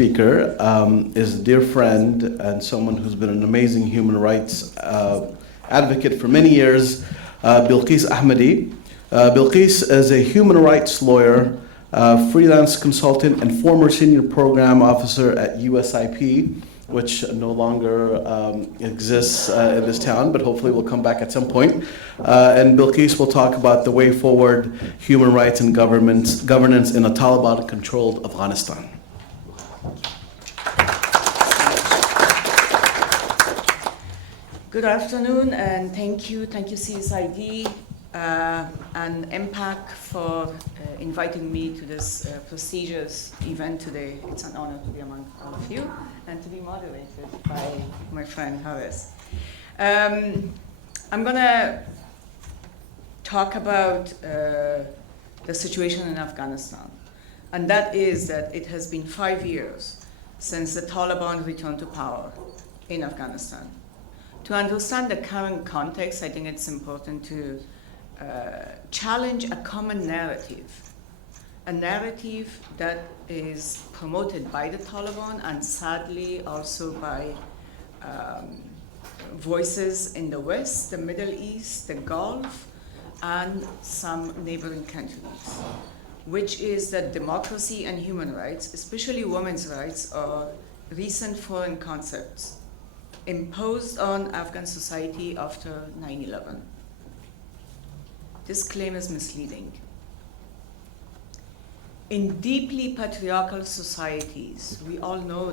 speaker is a dear friend and someone who's been an amazing human rights advocate for many years, Belquis Ahmadi. Belquis is a human rights lawyer, freelance consultant, and former senior program officer at USIP, which no longer exists in this town, but hopefully will come back at some point. And Belquis will talk about the way forward, human rights and governance in a Taliban-controlled Afghanistan. Good afternoon, and thank you CSID and MPAC for inviting me to this prestigious event today. It's an honor to be among all of you and to be moderated by my friend Harris. I'm going to talk about the situation in Afghanistan, and that is that it has been 5 years since the Taliban returned to power in Afghanistan. To understand the current context, I think it's important to challenge a common narrative, a narrative that is promoted by the Taliban and sadly also by voices in the West, the Middle East, the Gulf, and some neighboring countries, which is that democracy and human rights, especially women's rights, are recent foreign concepts imposed on Afghan society after 9/11. This claim is misleading. In deeply patriarchal societies, we all know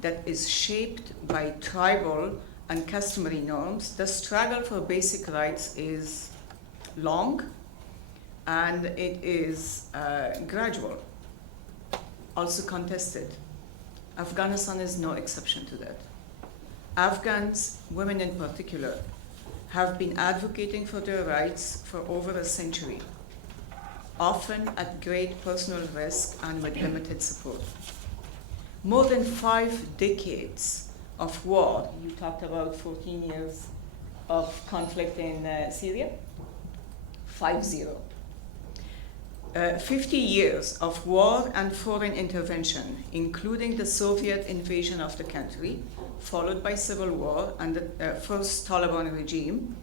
that is shaped by tribal and customary norms, the struggle for basic rights is long and it is gradual, also contested. Afghanistan is no exception to that. Afghans, women in particular, have been advocating for their rights for over a century, often at great personal risk and with limited support. More than 5 decades of war, you talked about 14 years of conflict in Syria, 50. 50 years of war and foreign intervention, including the Soviet invasion of the country, followed by civil war and the first Taliban regime,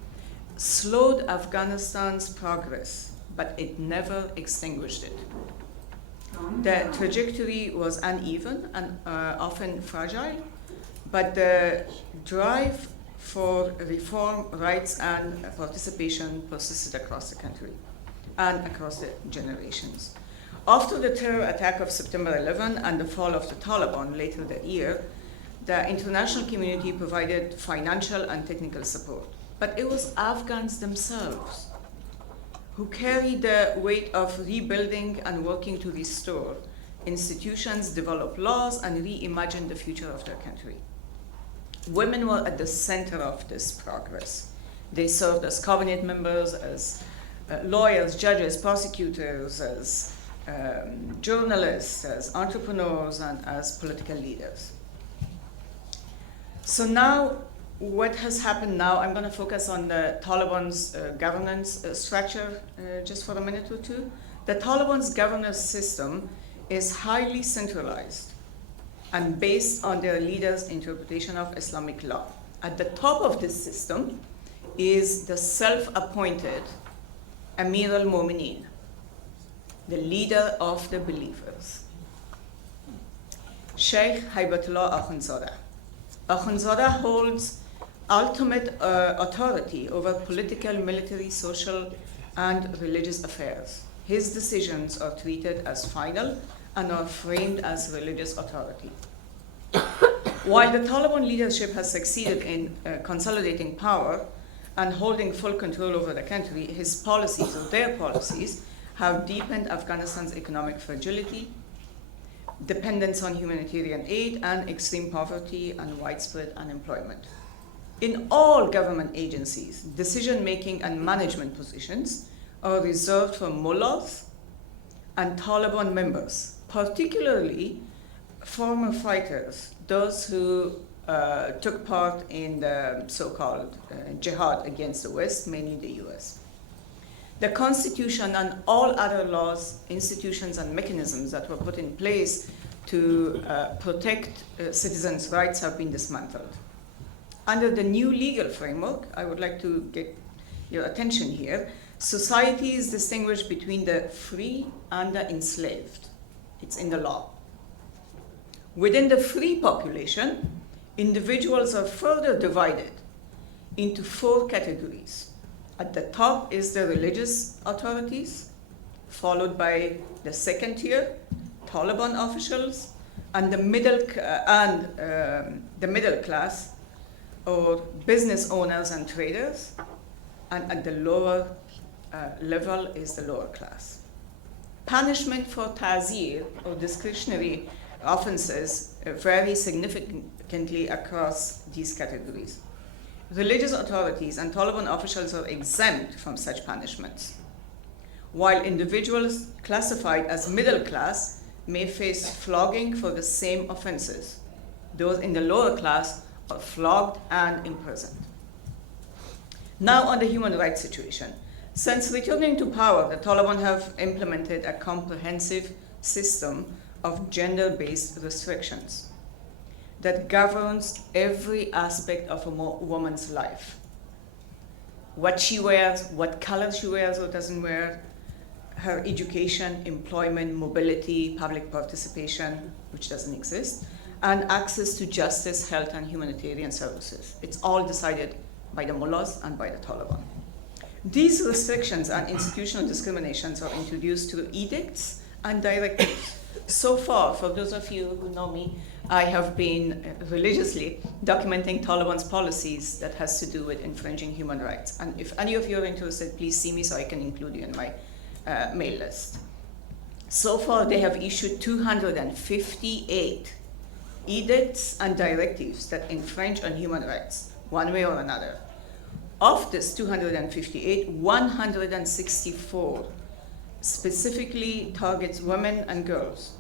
slowed Afghanistan's progress, but it never extinguished it. The trajectory was uneven and often fragile, but the drive for reform, rights, and participation persisted across the country and across the generations. After the terror attack of September 11 and the fall of the Taliban later that year, the international community provided financial and technical support. But it was Afghans themselves who carried the weight of rebuilding and working to restore institutions, develop laws, and reimagine the future of their country. Women were at the center of this progress. They served as cabinet members, as lawyers, judges, prosecutors, as journalists, as entrepreneurs, and as political leaders. So now, what has happened now, I'm going to focus on the Taliban's governance structure just for a minute or two. The Taliban's governance system is highly centralized and based on their leaders' interpretation of Islamic law. At the top of this system is the self-appointed Amir al-Mu'mineen, the leader of the believers, Sheikh Haibatullah Akhundzada. Akhundzada holds ultimate authority over political, military, social, and religious affairs. His decisions are treated as final and are framed as religious authority. While the Taliban leadership has succeeded in consolidating power and holding full control over the country, his policies, or their policies, have deepened Afghanistan's economic fragility, dependence on humanitarian aid, and extreme poverty and widespread unemployment. In all government agencies, decision-making and management positions are reserved for mullahs and Taliban members, particularly former fighters, those who took part in the so-called jihad against the West, mainly the US. The Constitution and all other laws, institutions, and mechanisms that were put in place to protect citizens' rights have been dismantled. Under the new legal framework, I would like to get your attention here, society is distinguished between the free and the enslaved. It's in the law. Within the free population, individuals are further divided into 4 categories. At the top is the religious authorities, followed by the second tier, Taliban officials, and the middle class, or business owners and traders, and at the lower level is the lower class. Punishment for ta'zir, or discretionary offenses, vary significantly across these categories. Religious authorities and Taliban officials are exempt from such punishments, while individuals classified as middle class may face flogging for the same offenses. Those in the lower class are flogged and imprisoned. Now on the human rights situation. Since returning to power, the Taliban have implemented a comprehensive system of gender-based restrictions that governs every aspect of a woman's life. What she wears, what color she wears or doesn't wear, her education, employment, mobility, public participation, which doesn't exist, and access to justice, health, and humanitarian services. It's all decided by the mullahs and by the Taliban. These restrictions and institutional discriminations are introduced through edicts and directives. So far, for those of you who know me, I have been religiously documenting Taliban's policies that has to do with infringing human rights. And if any of you are interested, please see me so I can include you in my mail list. So far, they have issued 258 edicts and directives that infringe on human rights, one way or another. Of this 258, 164 specifically targets women and girls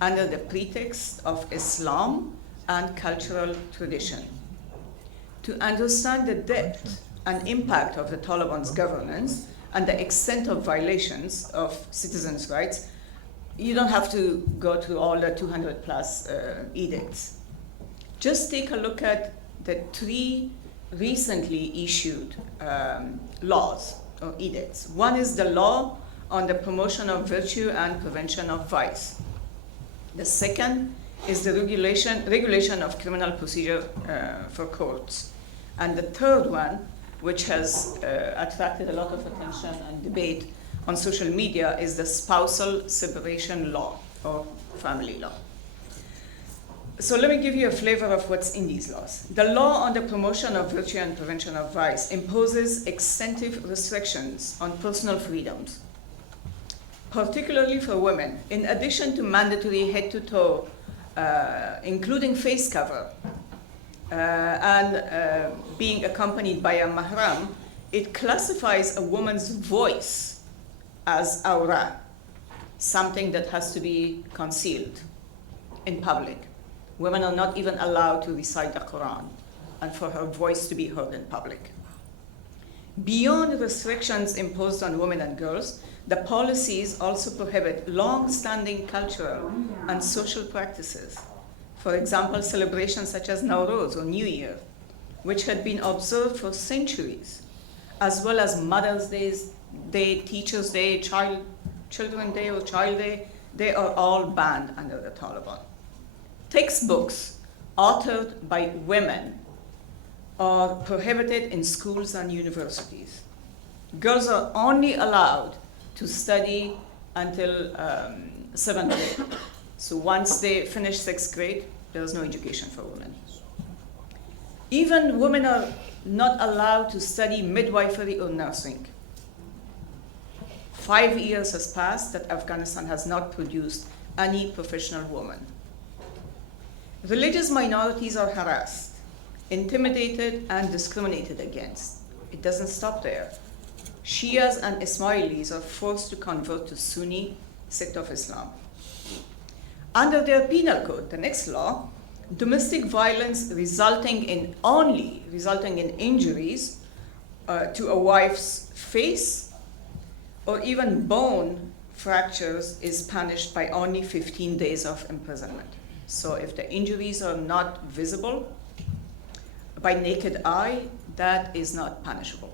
under the pretext of Islam and cultural tradition. To understand the depth and impact of the Taliban's governance and the extent of violations of citizens' rights, you don't have to go through all the 200 plus edicts. Just take a look at the 3 recently issued laws or edicts. One is the law on the promotion of virtue and prevention of vice. The second is the regulation of criminal procedure for courts. And the third one, which has attracted a lot of attention and debate on social media, is the spousal separation law or family law. So let me give you a flavor of what's in these laws. The law on the promotion of virtue and prevention of vice imposes extensive restrictions on personal freedoms, particularly for women. In addition to mandatory head-to-toe, including face cover, and being accompanied by a mahram, it classifies a woman's voice as awra, something that has to be concealed in public. Women are not even allowed to recite the Quran and for her voice to be heard in public. Beyond restrictions imposed on women and girls, the policies also prohibit long-standing cultural and social practices. For example, celebrations such as Nowruz or New Year, which had been observed for centuries, as well as Mother's Day, Teacher's Day, Children's Day or Child Day, they are all banned under the Taliban. Textbooks authored by women are prohibited in schools and universities. Girls are only allowed to study until 7th grade. So once they finish 6th grade, there is no education for women. Even women are not allowed to study midwifery or nursing. 5 years has passed that Afghanistan has not produced any professional woman. Religious minorities are harassed, intimidated, and discriminated against. It doesn't stop there. Shias and Ismailis are forced to convert to Sunni sect of Islam. Under their penal code, the next law, domestic violence resulting in injuries to a wife's face or even bone fractures is punished by only 15 days of imprisonment. So if the injuries are not visible by naked eye, that is not punishable.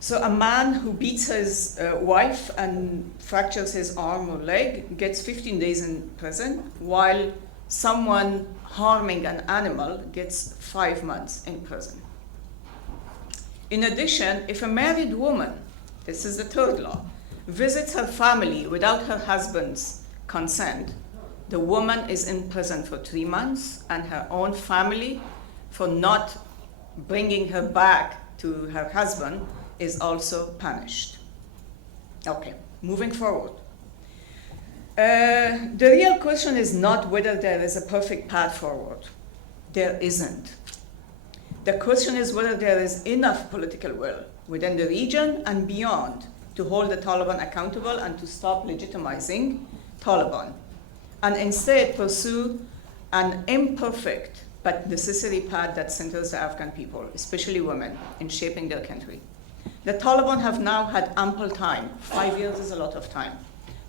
So a man who beats his wife and fractures his arm or leg gets 15 days in prison, while someone harming an animal gets 5 months in prison. In addition, if a married woman, this is the third law, visits her family without her husband's consent, the woman is in prison for 3 months, and her own family, for not bringing her back to her husband, is also punished. Okay, moving forward. The real question is not whether there is a perfect path forward. There isn't. The question is whether there is enough political will within the region and beyond to hold the Taliban accountable and to stop legitimizing Taliban, and instead pursue an imperfect but necessary path that centers the Afghan people, especially women, in shaping their country. The Taliban have now had ample time, 5 years is a lot of time,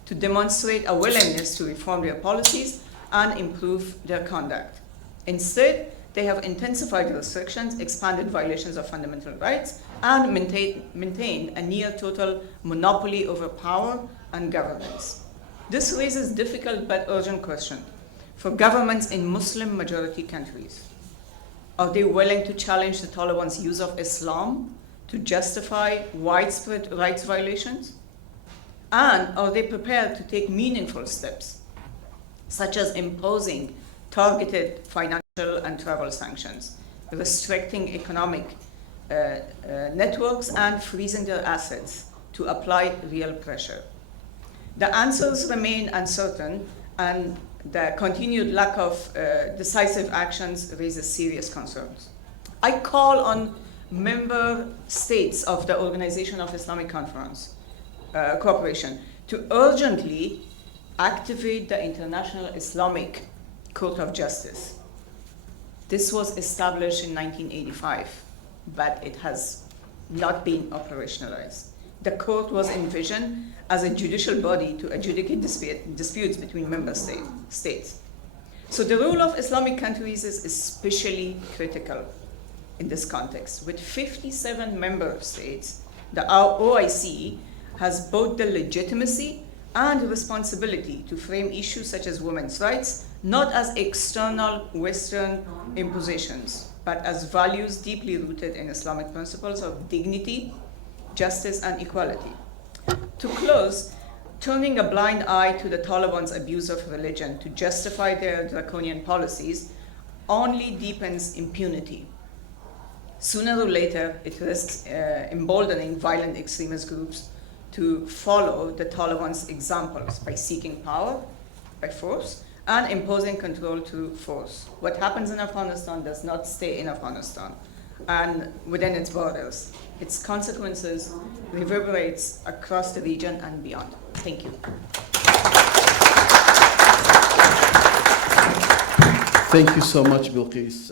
to demonstrate a willingness to reform their policies and improve their conduct. Instead, they have intensified restrictions, expanded violations of fundamental rights, and maintained a near total monopoly over power and governance. This raises difficult but urgent question for governments in Muslim majority countries. Are they willing to challenge the Taliban's use of Islam to justify widespread rights violations? And are they prepared to take meaningful steps, such as imposing targeted financial and travel sanctions, restricting economic networks, and freezing their assets to apply real pressure? The answers remain uncertain, and the continued lack of decisive actions raises serious concerns. I call on member states of the Organization of Islamic Cooperation to urgently activate the International Islamic Court of Justice. This was established in 1985, but it has not been operationalized. The court was envisioned as a judicial body to adjudicate disputes between member states. So the role of Islamic countries is especially critical in this context. With 57 member states, the OIC has both the legitimacy and responsibility to frame issues such as women's rights, not as external Western impositions, but as values deeply rooted in Islamic principles of dignity, justice, and equality. To close, turning a blind eye to the Taliban's abuse of religion to justify their draconian policies only deepens impunity. Sooner or later, it risks emboldening violent extremist groups to follow the Taliban's examples by seeking power by force and imposing control through force. What happens in Afghanistan does not stay in Afghanistan and within its borders. Its consequences reverberates across the region and beyond. Thank you. Thank you so much, Belquis.